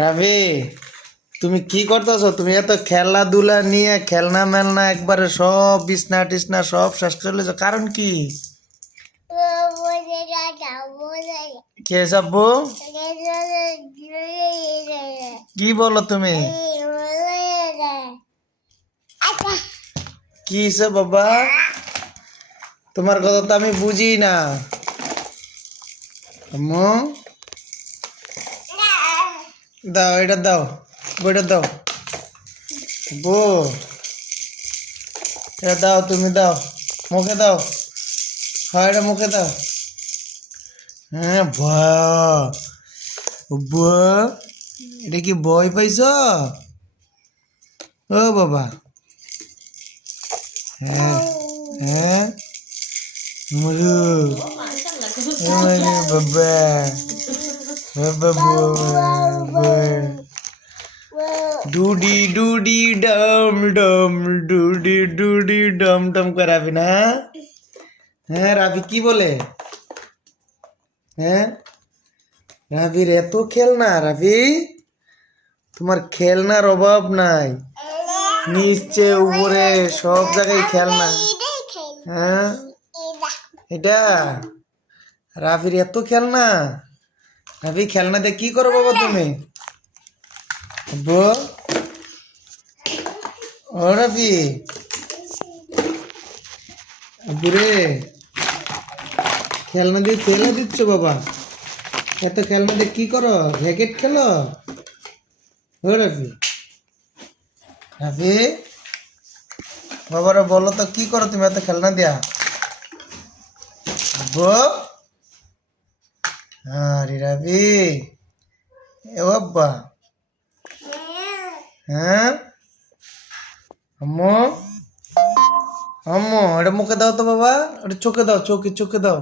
রাবি, তুমি কি করতেছো? তুমি এত খেলাধুলা নিয়ে খেলনা মেলনা একবারে সব বিছনা টিসনা সব শেষ করে লেছো, কারণ কি? কে যাবো? কি বলো তুমি? কি হইছে বাবা? তোমার কথা তো আমি বুঝি না। আম্মু দাও, এটা দাও, বইটা দাও। বো, এটা দাও, তুমি দাও, মুখে দাও। হ্যাঁ, এটা মুখে দাও। হ্যাঁ, এটা কি বই পাইছ? ও বাবা, হ্যাঁ হ্যাঁ, মরু বাবা, বাবা, ডুডি ডুডি ডম ডম, ডুডি ডুডি ডম ডম করাবি না? হ্যাঁ, রাবি কি বলে? হ্যাঁ, রাবির এত খেলনা। রাবি, তোমার খেলনার অভাব নাই, নিচে উপরে সব জায়গায় খেলনা। হ্যাঁ, এটা রাবির এত খেলনা। রাবি, খেলনা দিয়ে কি করো বাবা তুমি? ও রাবি, আব্বুরে, খেলনা দিয়ে ফেলে দিচ্ছ বাবা। এত খেলনা দিয়ে কি করো? র্যাকেট খেলো? ও রাবি, রাবি, বাবারা বলো তো, কি করো তুমি এত খেলনা দিয়া? আব্বু, আরে রাবি, এ বাবা, হ্যাঁ, আম্মু, আম্মু, এটা মুখে দাও তো বাবা, ওটা চোখে দাও, চোখে চোখে দাও,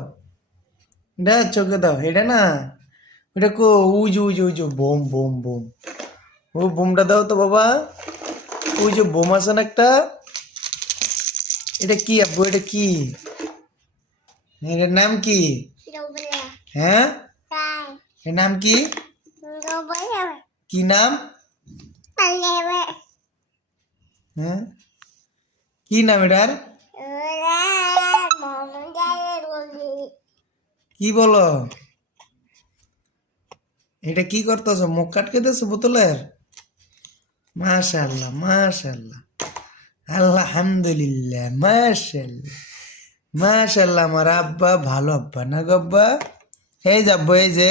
এটা চোখে দাও, এটা না, ওটা কো, উই যে বোম বোম বোম, ও বোমটা দাও তো বাবা। ওই যে বোম আছে না একটা, এটা কি আব্বু? এটা কি? এটার নাম কি? হ্যাঁ, এর নাম কি? কি নাম? হ্যাঁ, কি নাম এটার? কি বলো? এটা কি করতেছ? মুখ কাটকে দিয়েছো বোতলের? মাশাআল্লাহ মাশাআল্লাহ, আলহামদুলিল্লাহ, মাশাআল্লাহ মাশাআল্লাহ। আমার আব্বা ভালো আব্বা না গো আব্বা? এই যাবো, এই যে